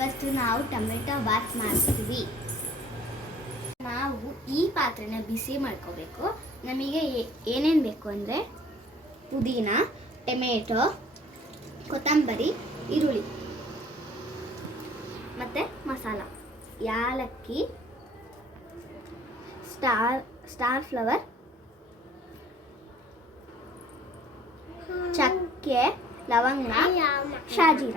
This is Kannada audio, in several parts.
ಇವತ್ತು ನಾವು ಟೊಮೆಟೊ ಬಾತ್ ಮಾಡ್ತೀವಿ. ನಾವು ಈ ಪಾತ್ರೆನ ಬಿಸಿ ಮಾಡ್ಕೋಬೇಕು. ನಮಗೆ ಏನೇನು ಬೇಕು ಅಂದರೆ ಪುದೀನ, ಟೊಮೆಟೊ, ಕೊತ್ತಂಬರಿ, ಈರುಳ್ಳಿ ಮತ್ತು ಮಸಾಲ, ಯಾಲಕ್ಕಿ, ಸ್ಟಾರ್ ಫ್ಲವರ್, ಚಕ್ಕೆ, ಲವಂಗ, ಶಾಜೀರ.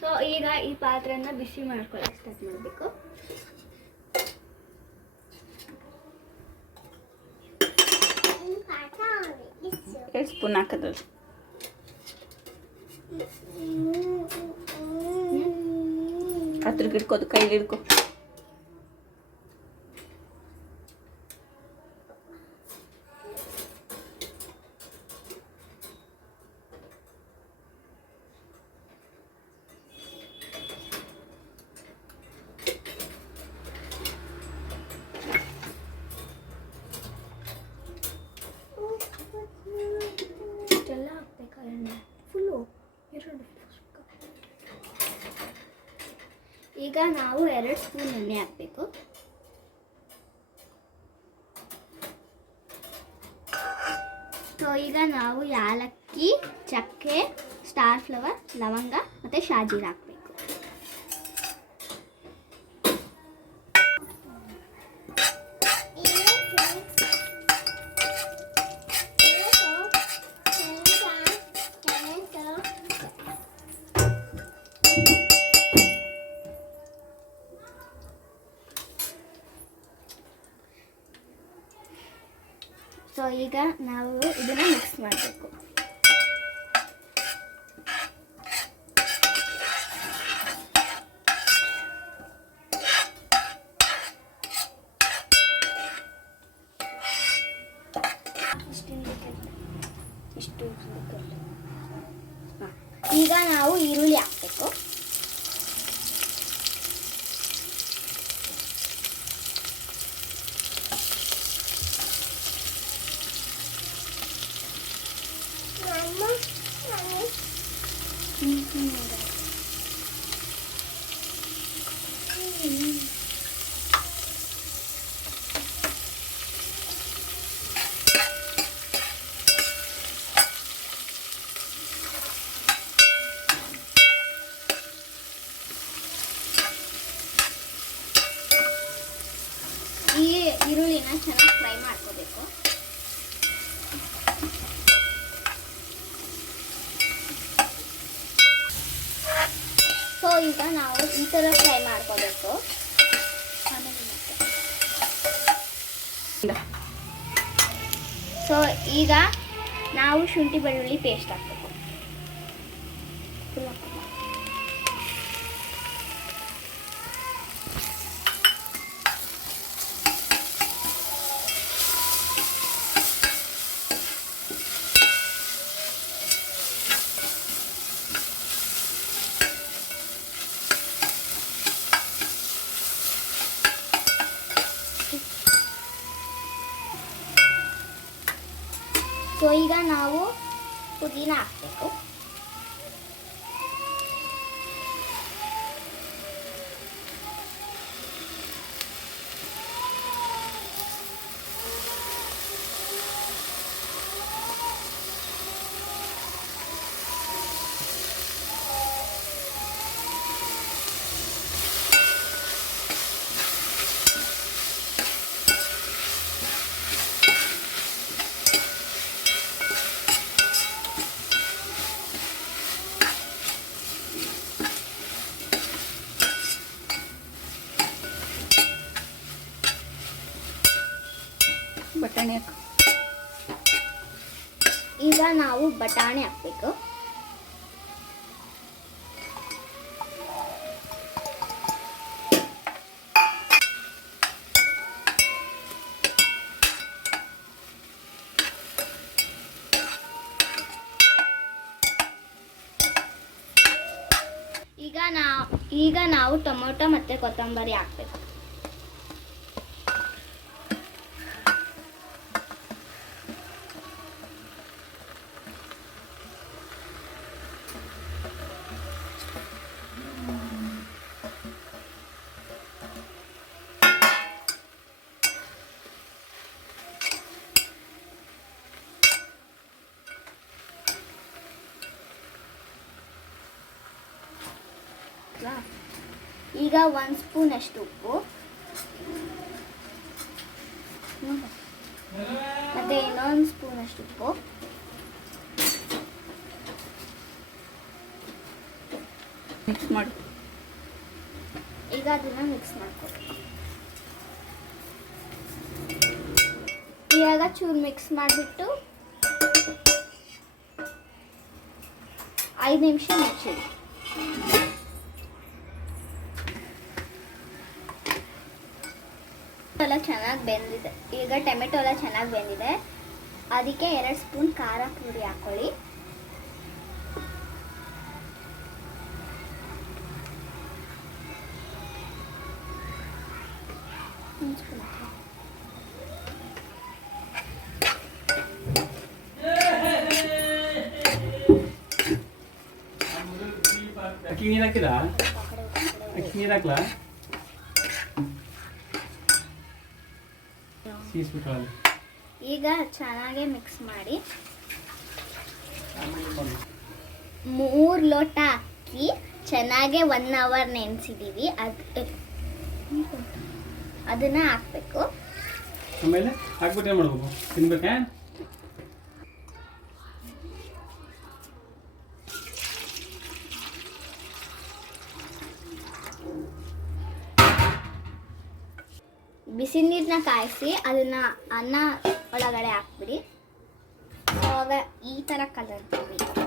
ಸೊ ಈಗ ಈ ಪಾತ್ರೆನ ಬಿಸಿ ಮಾಡ್ಕೊಳ್ಳೋಕೆ ಸ್ಟಾರ್ಟ್ ಮಾಡಬೇಕು. ಎರಡು ಸ್ಪೂನ್ ಹಾಕೋದು. ಹತ್ರಕ್ಕೆ ಹಿಡ್ಕೋದು, ಕೈಲಿ ಹಿಡ್ಕೊ. ಈಗ ನಾವು 2 ಸ್ಪೂನ್ ಎಣ್ಣೆ ಹಾಕಬೇಕು. ಸೊ ಈಗ ನಾವು ಯಾಲಕ್ಕಿ, ಚಕ್ಕೆ, ಸ್ಟಾರ್ ಫ್ಲವರ್, ಲವಂಗ ಮತ್ತು ಶಾಜೀರ ಹಾಕಬೇಕು. ಸೊ ಈಗ ನಾವು ಇದನ್ನು ಮಿಕ್ಸ್ ಮಾಡಬೇಕು. ಈಗ ನಾವು ಈರುಳ್ಳಿ ಹಾಕಬೇಕು. ಈ ಈರುಳ್ಳಿನ ಚೆನ್ನಾಗಿ ಫ್ರೈ ಮಾಡ್ಕೋಬೇಕು. ಸೊ ಈಗ ನಾವು ಈ ಥರ ಫ್ರೈ ಮಾಡ್ಕೋಬೇಕು. ಸೊ ಈಗ ನಾವು ಶುಂಠಿ ಬೆಳ್ಳುಳ್ಳಿ ಪೇಸ್ಟ್ ಹಾಕಬೇಕು. ಸೊ ಈಗ ನಾವು ಪುದೀನ ಹಾಕಬೇಕು. ಬಟಾಣಿ ಹಾಕು. ಈಗ ನಾವು ಬಟಾಣಿ ಹಾಕಬೇಕು. ಈಗ ನಾವು ಟೊಮೊಟೊ ಮತ್ತು ಕೊತ್ತಂಬರಿ ಹಾಕಬೇಕು. ಈಗ 1 ಸ್ಪೂನಷ್ಟು ಉಪ್ಪು, ಮತ್ತು ಇನ್ನೊಂದು ಸ್ಪೂನಷ್ಟು ಉಪ್ಪು, ಮಿಕ್ಸ್ ಮಾಡು. ಈಗ ಅದನ್ನು ಮಿಕ್ಸ್ ಮಾಡ್ಕೊಬೇಕು. ಇವಾಗ ಚೂರು ಮಿಕ್ಸ್ ಮಾಡಿಬಿಟ್ಟು 5 ನಿಮಿಷ ಮುಚ್ಚಿಡಿ. ಎಲ್ಲ ಚೆನ್ನಾಗಿ ಬೆಂದಿದೆ. ಈಗ ಟೊಮೆಟೊ ಎಲ್ಲ ಚೆನ್ನಾಗಿ ಬೆಂದಿದೆ. ಅದಕ್ಕೆ 2 ಸ್ಪೂನ್ ಖಾರ ಪುಡಿ ಹಾಕೊಳ್ಳಿ. ಅಕ್ಕಿ ನೀರು ಹಾಕಿದ? ಅಕ್ಕಿ ನೀರು ಹಾಕ್ಲಾ? ಸೀಸ್ಬಿಟ್ರಲ್ಲಿ ಈಗ ಚೆನ್ನಾಗಿ ಮಿಕ್ಸ್ ಮಾಡಿ 3 ಲೋಟ ಅಕ್ಕಿ ಚೆನ್ನಾಗಿ 1 ಅವರ್ ನೆನೆಸಿದ್ದೀವಿ. ಅದನ್ನು ಹಾಕಬೇಕು. ಆಮೇಲೆ ಹಾಕ್ಬಿಟ್ಟು ಏನು ಮಾಡ್ಬೇಕು? ತಿನ್ಬೇಕಾ? ಬಿಸಿ ನೀರನ್ನ ಕಾಯಿಸಿ ಅದನ್ನು ಅನ್ನ ಒಳಗಡೆ ಹಾಕ್ಬಿಡಿ. ಆವಾಗ ಈ ಥರ ಕಲರ್ ಬರಬೇಕು.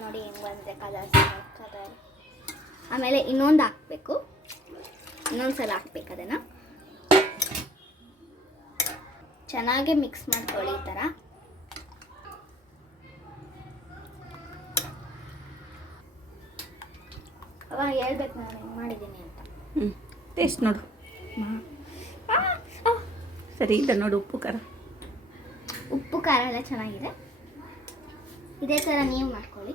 ನೋಡಿ ಹೆಂಗೆ ಬಂದರೆ ಕಲರ್. ಆಮೇಲೆ ಇನ್ನೊಂದು ಹಾಕಬೇಕು. ಇನ್ನೊಂದು ಸಲ ಹಾಕ್ಬೇಕು. ಅದನ್ನು ಚೆನ್ನಾಗಿ ಮಿಕ್ಸ್ ಮಾಡ್ಕೊಳ್ಳಿ ಈ ಥರ. ಅವಾಗ ಹೇಳ್ಬೇಕು ನಾನು ಹೆಂಗೆ ಮಾಡಿದ್ದೀನಿ ಅಂತ. ಟೇಸ್ಟ್ ನೋಡು. ಸರಿ ಇದೆ ನೋಡು. ಉಪ್ಪು ಖಾರ ಎಲ್ಲ ಚೆನ್ನಾಗಿದೆ. ಇದೇ ಥರ ನೀವು ಮಾಡ್ಕೊಳ್ಳಿ.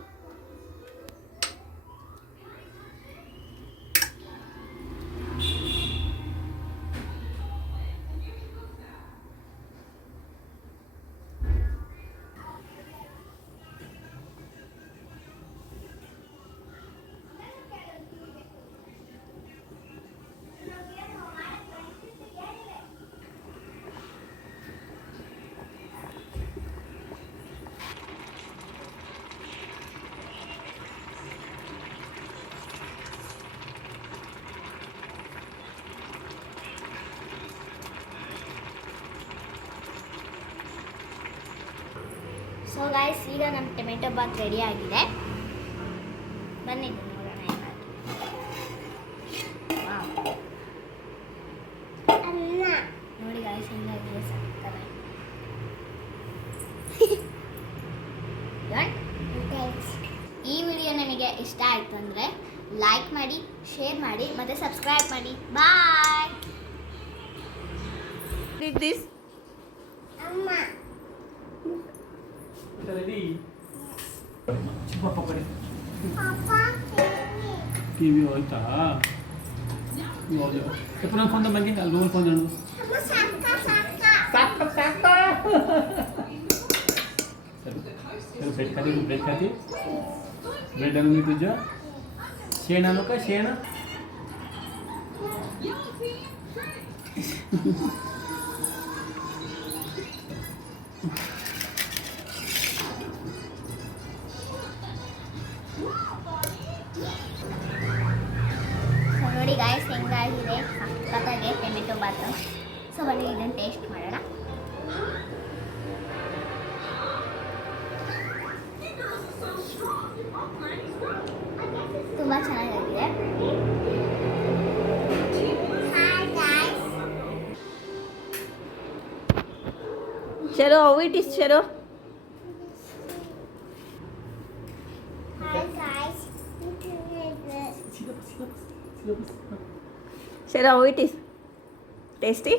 ಸೊ ಗಾಯ್ಸ್, ಈಗ ನಮ್ಮ ಟೊಮೆಟೊ ಬಾತ್ ರೆಡಿ ಆಗಿದೆ. ಬನ್ನಿ ನೋಡೋಣ ಏನಾದ್ರು. ನೋಡಿ ಗಾಯ್ಸ್, ಹೆಂಗಾಗಿದೆ ಸಕ್ಕತ್ತಾಗಿ. ಈ ವಿಡಿಯೋ ನಿಮಗೆ ಇಷ್ಟ ಆಯಿತು ಅಂದರೆ ಲೈಕ್ ಮಾಡಿ, ಶೇರ್ ಮಾಡಿ ಮತ್ತು ಸಬ್ಸ್ಕ್ರೈಬ್ ಮಾಡಿ. ಬಾಯ್. ದಿಸ್ ಅಮ್ಮ ರೆಡಿ. ಟಿವಿ ಹೋಯ್ತಾ? ಎప్పుడు ನಾನು ಫೋನ್ ಬಗ್ಗೆ ಅಲ್ಲಿ ಗೂಗಲ್ ಫೋನ್ ನೋಡು. ಸಾಕು सर ब्रेड खाती ब्रेड आणून मी तुझ्या शेण आणू का शेण ನೋಡಿ ಗಾಯ್ಸ್ ಹೆಂಗಾಗಿದೆ ಸಕ್ಕತ್ತಾಗಿ ಟೊಮೆಟೊ ಬಾತ್. ಸೊ ಬನ್ನಿ ಇದನ್ನು ಟೇಸ್ಟ್ ಮಾಡೋಣ. ತುಂಬ ಚೆನ್ನಾಗಿದೆ. ಚಲೋ how it is ಚಲೋ. Shara, how it is? Tasty?